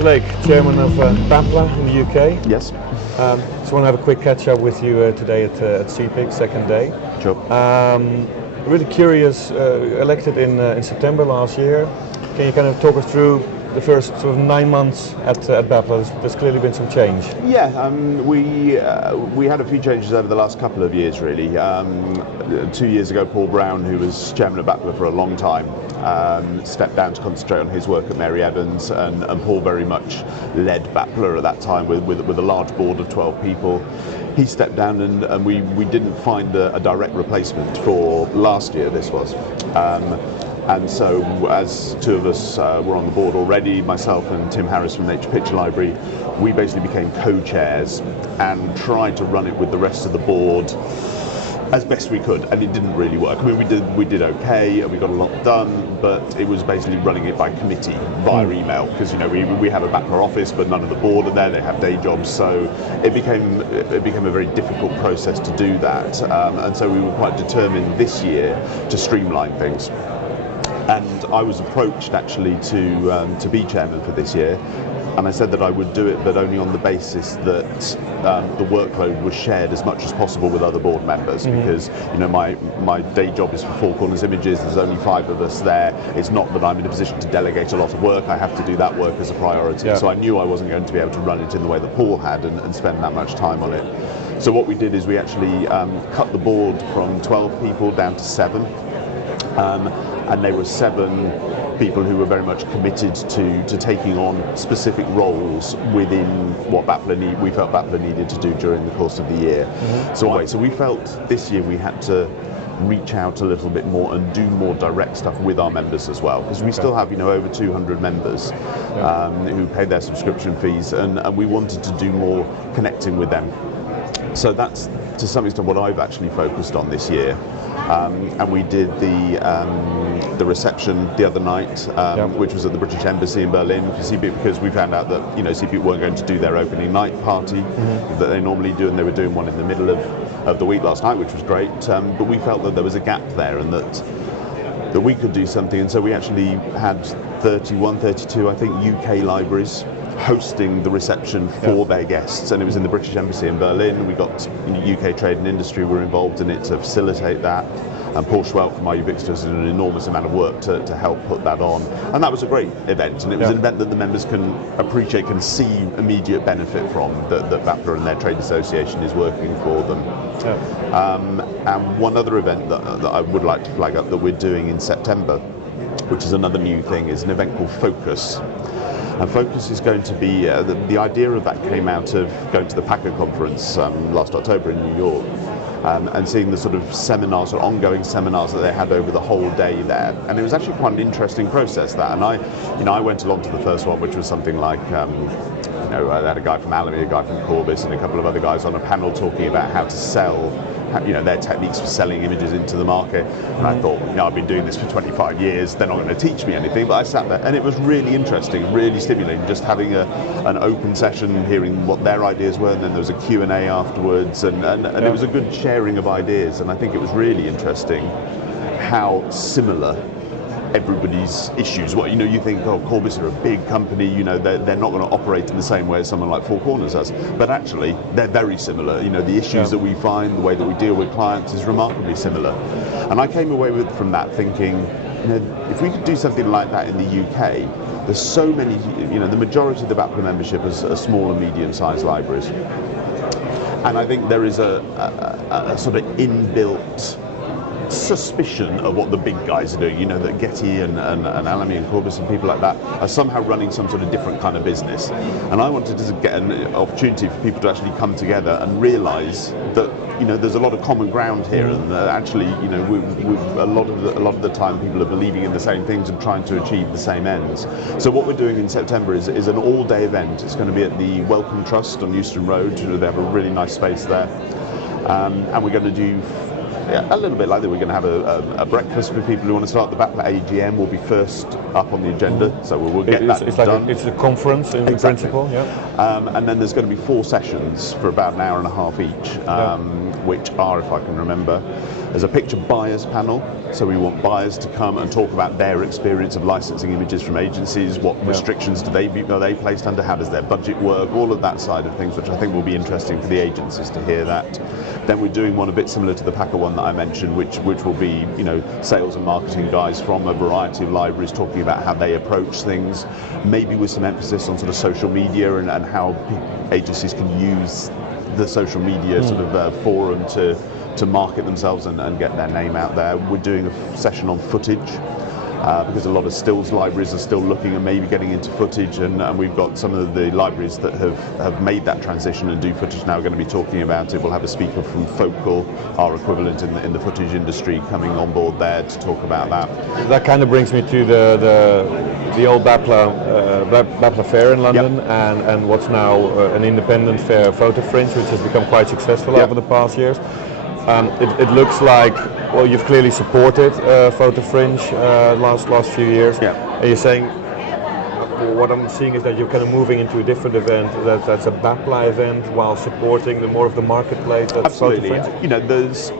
Steve Lake, Chairman of Bapla in the UK. Yes. Just want to have a quick catch up with you today at Cepic, second day. Sure. Really curious, elected in September last year. Can you kind of talk us through the first sort of 9 months at Bapla? There's clearly been some change. Yeah, we had a few changes over the last couple of years, really. 2 years ago, Paul Brown, who was chairman of Bapla for a long time, stepped down to concentrate on his work at Mary Evans, and Paul very much led Bapla at that time with a large board of 12 people. He stepped down, and we didn't find a direct replacement for last year. This was. And so, as two of us were on the board already, myself and Tim Harris from Nature Picture Library, we basically became co-chairs and tried to run it with the rest of the board as best we could, and it didn't really work. I mean, we did okay, and we got a lot done, but it was basically running it by committee via email, because we have a Bapla office, but none of the board are there. They have day jobs, so it became a very difficult process to do that. And so we were quite determined this year to streamline things. And I was approached actually to be chairman for this year, and I said that I would do it, but only on the basis that the workload was shared as much as possible with other board members, because my day job is for Four Corners Images. There's only 5 of us there. It's not that I'm in a position to delegate a lot of work. I have to do that work as a priority. Yeah. So I knew I wasn't going to be able to run it in the way that Paul had and spend that much time on it. So what we did is we actually cut the board from 12 people down to 7. And they were 7 people who were very much committed to taking on specific roles within what we felt Bapla needed to do during the course of the year. So we felt this year we had to reach out a little bit more and do more direct stuff with our members as well, because we still have over 200 members who pay their subscription fees, and we wanted to do more connecting with them. So that's to some extent what I've actually focused on this year. And we did the reception the other night, which was at the British Embassy in Berlin for Cepic, because we found out that Cepic weren't going to do their opening night party that they normally do, and they were doing one in the middle of the week last night, which was great. But we felt that there was a gap there, and that we could do something, and so we actually had 32, I think, UK libraries hosting the reception for their guests, and it was in the British Embassy in Berlin. We got UK Trade and Industry were involved in it to facilitate that, and Paul Schwelt from Our Ubiquitous did an enormous amount of work to help put that on, and that was a great event, and it was an event that the members can appreciate, can see immediate benefit from, that Bapla and their trade association is working for them. And one other event that I would like to flag up that we're doing in September, which is another new thing, is an event called Focus. And Focus is going to be, the idea of that came out of going to the PACA conference last October in New York, and seeing the sort of seminars or ongoing seminars that they had over the whole day there. And it was actually quite an interesting process, that. And I went along to the first one, which was something like, I had a guy from Alamy, a guy from Corbis, and a couple of other guys on a panel talking about how to sell, their techniques for selling images into the market. And I thought, I've been doing this for 25 years, they're not going to teach me anything. But I sat there, and it was really interesting, really stimulating, just having an open session, hearing what their ideas were, and then there was a Q&A afterwards, and it was a good sharing of ideas. And I think it was really interesting how similar everybody's issues. You think, Corbis are a big company, they're not going to operate in the same way as someone like Four Corners does. But actually, they're very similar. The issues that we find, the way that we deal with clients is remarkably similar. And I came away from that thinking, if we could do something like that in the UK, there's so many, the majority of the Bapla membership are small and medium-sized libraries. And I think there is a sort of inbuilt suspicion of what the big guys are doing, that Getty and Alamy and Corbis and people like that are somehow running some sort of different kind of business. And I wanted to get an opportunity for people to actually come together and realise that there's a lot of common ground here, and actually a lot of the time people are believing in the same things and trying to achieve the same ends. So what we're doing in September is an all-day event. It's going to be at the Wellcome Trust on Euston Road. They have a really nice space there, and we're going to do a little bit like that. We're going to have a breakfast for people who want to start. The Bapla AGM will be first up on the agenda, so we'll get that done. It's a conference in principle, and then there's going to be 4 sessions for about an hour and a half each, which are, if I can remember, There's a picture buyers panel, so we want buyers to come and talk about their experience of licensing images from agencies, what restrictions are they placed under, how does their budget work, all of that side of things, which I think will be interesting for the agencies to hear that. Then we're doing one a bit similar to the Packer one that I mentioned, which will be, you know, sales and marketing guys from a variety of libraries talking about how they approach things, maybe with some emphasis on sort of social media and how agencies can use the social media sort of forum to market themselves and get their name out there. We're doing a session on footage. Because a lot of stills libraries are still looking at maybe getting into footage, and we've got some of the libraries that have made that transition and do footage now going to be talking about it. We'll have a speaker from Focal, our equivalent in the footage industry, coming on board there to talk about that. That kind of brings me to the old Bapla fair in London, and what's now an independent fair, Photo Fringe, which has become quite successful over the past years. It looks like, well, you've clearly supported Photo Fringe last few years. And you're saying, what I'm seeing is that you're kind of moving into a different event, that's a Bapla event, while supporting more of the marketplace. That's absolutely. Photo Fringe. You know, there's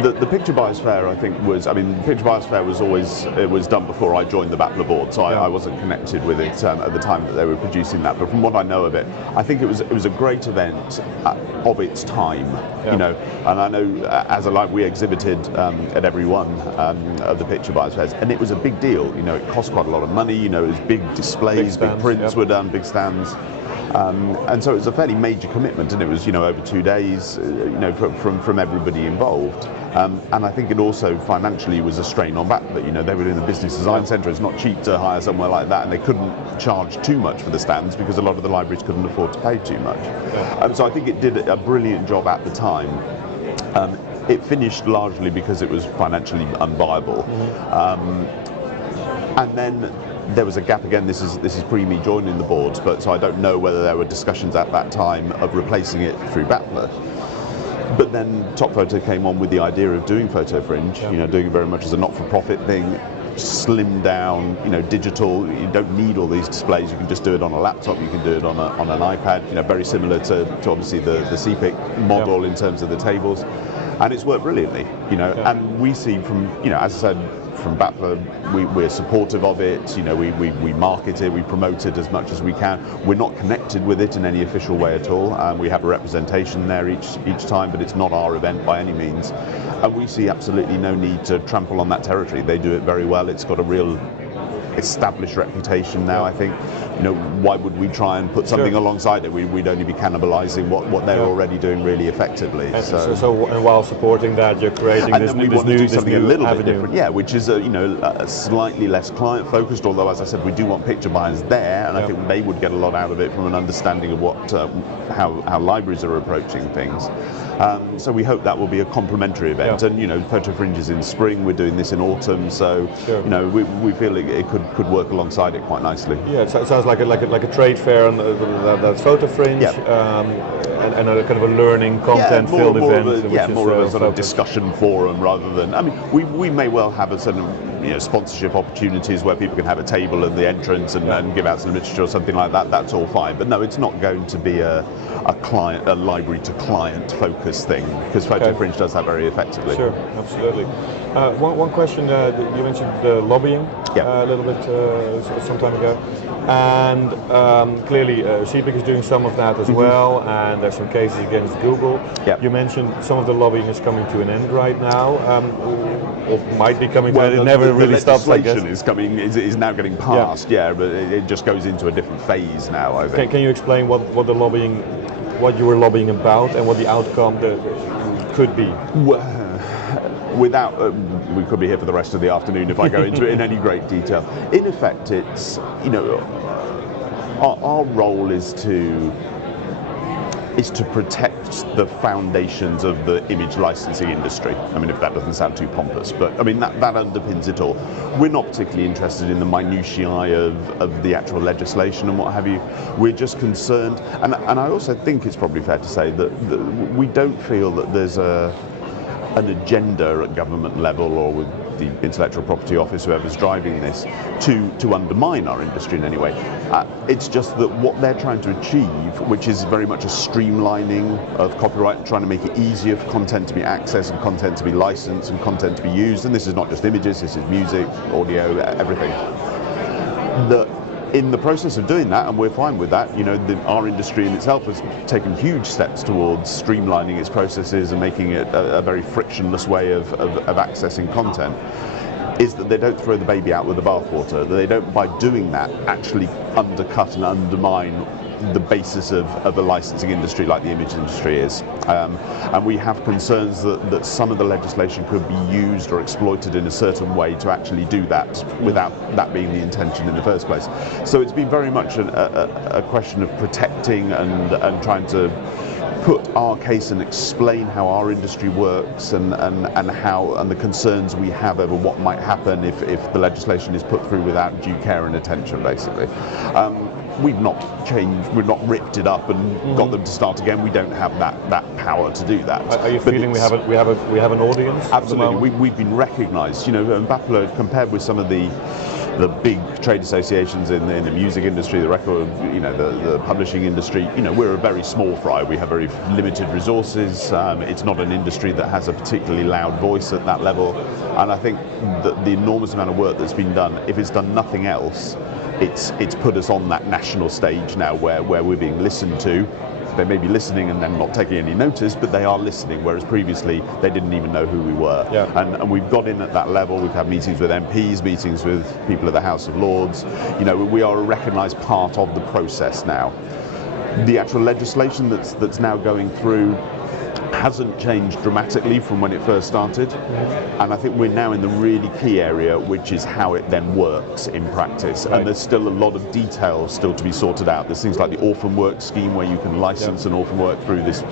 the Picture Buyers Fair, I think, the Picture Buyers Fair was done before I joined the Bapla board, so I wasn't connected with it at the time that they were producing that. But from what I know of it, I think it was a great event of its time. You know, and I know as a library we exhibited at every one of the Picture Buyers Fairs, and it was a big deal. You know, it cost quite a lot of money. You know, it was big displays, big prints were done, big stands. And so it was a fairly major commitment, and it was, you know, over 2 days, you know, from everybody involved. And I think it also financially was a strain on Bapla. You know, they were in the business design centre. It's not cheap to hire somewhere like that, and they couldn't charge too much for the stands because a lot of the libraries couldn't afford to pay too much. So I think it did a brilliant job at the time. It finished largely because it was financially unviable. And then there was a gap again. This is pre me joining the board, but so I don't know whether there were discussions at that time of replacing it through Bapla. But then Top Photo came on with the idea of doing Photo Fringe, you know, doing it very much as a not-for-profit thing, slimmed down, you know, digital. You don't need all these displays. You can just do it on a laptop. You can do it on an iPad. You know, very similar to obviously the Cepic model in terms of the tables, and it's worked brilliantly. You know, and we see from, you know, as I said, from Bapla, we're supportive of it. You know, we market it, we promote it as much as we can. We're not connected with it in any official way at all. We have a representation there each time, but it's not our event by any means. And we see absolutely no need to trample on that territory. They do it very well. It's got a real established reputation now. I think, you know, why would we try and put something alongside it? We'd only be cannibalising what they're already doing really effectively. And so while supporting that, you're creating and this, then we this want new, to do something a little avenue. bit different, which is you know, slightly less client focused. Although, as I said, we do want picture buyers there, and I think they would get a lot out of it from an understanding of what how libraries are approaching things. So we hope that will be a complementary event. And you know, Photo Fringe is in spring. We're doing this in autumn. So you know, we feel it could work alongside it quite nicely. Yeah, it sounds like a trade fair, and that's Photo Fringe, and a kind of a learning content-filled event. More of a sort of discussion forum rather than. I mean, we may well have a sort of, you know, sponsorship opportunities where people can have a table at the entrance and give out some literature or something like that. That's all fine. But no, it's not going to be a library to client focused thing, because Photo Fringe does that very effectively. Sure, absolutely. One question, you mentioned the lobbying a little bit some time ago, and clearly Cepic is doing some of that as well, and there's some cases against Google. You mentioned some of the lobbying is coming to an end right now, or might be coming to an end. It never really stops, I guess. Is now getting passed, but it just goes into a different phase now, I think. Can you explain what the lobbying, what you were lobbying about, and what the outcome could be? Well, without, we could be here for the rest of the afternoon if I go into it in any great detail. In effect, it's, you know, our role is to protect the foundations of the image licensing industry. I mean, if that doesn't sound too pompous, but I mean that underpins it all. We're not particularly interested in the minutiae of the actual legislation and what have you. We're just concerned, and I also think it's probably fair to say that we don't feel that there's an agenda at government level or with the intellectual property office, whoever's driving this, to undermine our industry in any way. It's just that what they're trying to achieve, which is very much a streamlining of copyright, trying to make it easier for content to be accessed and content to be licensed and content to be used, and this is not just images, this is music, audio, everything. In the process of doing that, and we're fine with that, our industry in itself has taken huge steps towards streamlining its processes and making it a very frictionless way of accessing content, is that they don't throw the baby out with the bathwater. They don't, by doing that, actually undercut and undermine the basis of a licensing industry like the image industry is. And we have concerns that some of the legislation could be used or exploited in a certain way to actually do that without that being the intention in the first place. So it's been very much a question of protecting and trying to put our case and explain how our industry works and the concerns we have over what might happen if the legislation is put through without due care and attention, basically. We've not changed, we've not ripped it up and got them to start again. We don't have that power to do that. Are you feeling we have an audience? Absolutely, we've been recognised. And Bapla, compared with some of the big trade associations in the music industry, the record, the publishing industry, we're a very small fry. We have very limited resources. It's not an industry that has a particularly loud voice at that level. And I think that the enormous amount of work that's been done, if it's done nothing else, it's put us on that national stage now where we're being listened to. They may be listening and then not taking any notice, but they are listening, whereas previously they didn't even know who we were. Yeah. And we've got in at that level. We've had meetings with MPs, meetings with people of the House of Lords. We are a recognised part of the process now. The actual legislation that's now going through hasn't changed dramatically from when it first started, and I think we're now in the really key area, which is how it then works in practice. Right. And there's still a lot of details still to be sorted out. There's things like the orphan work scheme where you can license an orphan work through this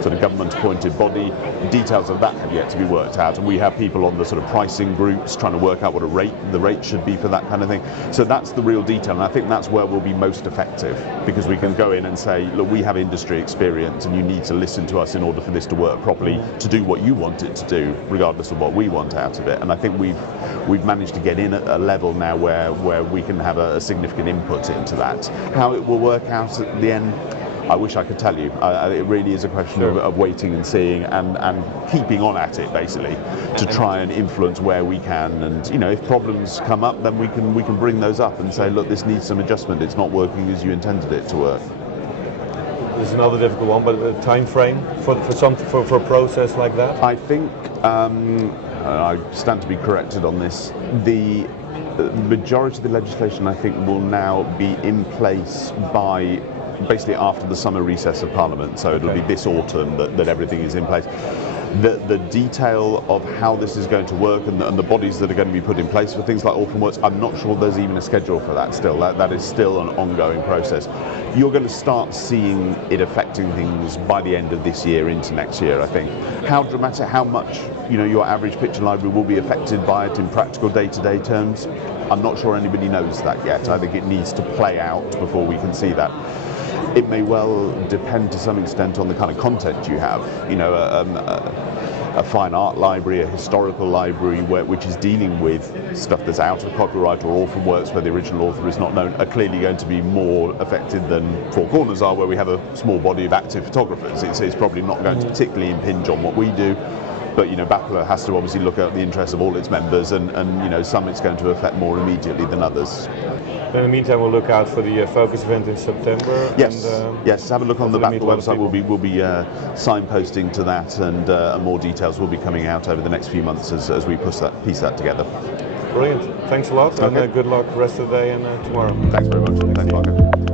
sort of government-appointed body. The details of that have yet to be worked out, and we have people on the sort of pricing groups trying to work out what the rate should be for that kind of thing. So that's the real detail, and I think that's where we'll be most effective, because we can go in and say, look, we have industry experience, and you need to listen to us in order for this to work properly, to do what you want it to do, regardless of what we want out of it. And I think we've managed to get in at a level now where we can have a significant input into that. How it will work out at the end, I wish I could tell you. It really is a question of waiting and seeing and keeping on at it, basically, to try and influence where we can. And if problems come up, then we can bring those up and say, look, this needs some adjustment. It's not working as you intended it to work. This is another difficult one, but a time frame for a process like that? I think I stand to be corrected on this. The majority of the legislation, I think, will now be in place by basically after the summer recess of Parliament, so it'll be this autumn that everything is in place. The detail of how this is going to work and the bodies that are going to be put in place for things like orphan works, I'm not sure there's even a schedule for that still. That is still an ongoing process. You're going to start seeing it affecting things by the end of this year into next year, I think. How dramatic, how much your average picture library will be affected by it in practical day-to-day terms, I'm not sure anybody knows that yet. I think it needs to play out before we can see that. It may well depend to some extent on the kind of content you have. A fine art library, a historical library, which is dealing with stuff that's out of copyright, or orphan works where the original author is not known, are clearly going to be more affected than Four Corners are, where we have a small body of active photographers. It's probably not going to particularly impinge on what we do. But Bapla has to obviously look at the interests of all its members, and some it's going to affect more immediately than others. In the meantime, we'll look out for the Focus event in September. Yes, yes. Have a look on the Bapla website. We'll be signposting to that, and more details will be coming out over the next few months as we piece that together. Brilliant. Thanks a lot, and good luck rest of the day and tomorrow. Thanks very much. Thanks, Marco.